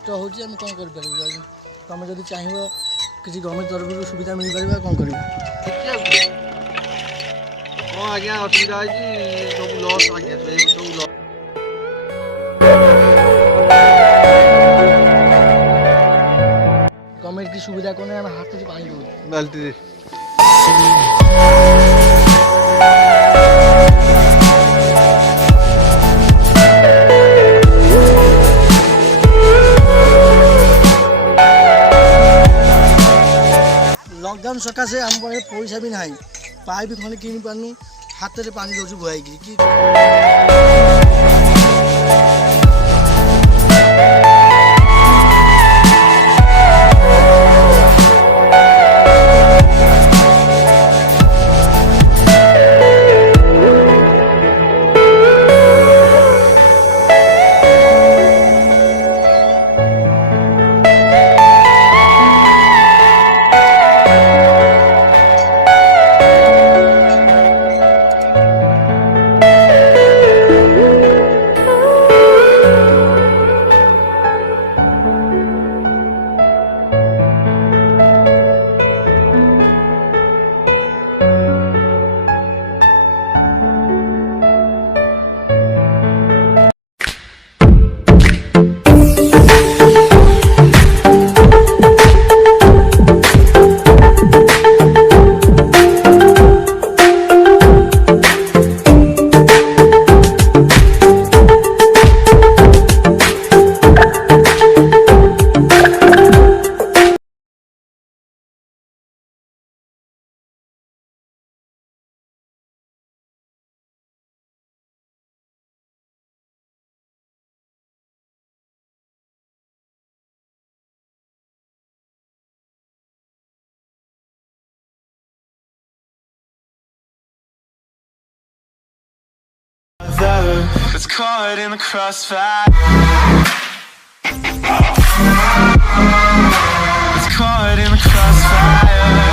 कष्ट होची हम कोन कर परबो तमे जदी चाहिबो किसी गवर्नमेंट तरफ सुविधा मिल परबा कोन करबो हां आज्ञा असुविधा है सब लॉस आज्ञा सब लॉस गवर्नमेंट की सुविधा कोने हम हाथ से पानी दो बाल्टी दे लॉकडाउन सकाशे हम पैसा भी ना पाइप खंडे किनी पानु हाथ से पानी दौर बुआई कि It's caught in the crossfire.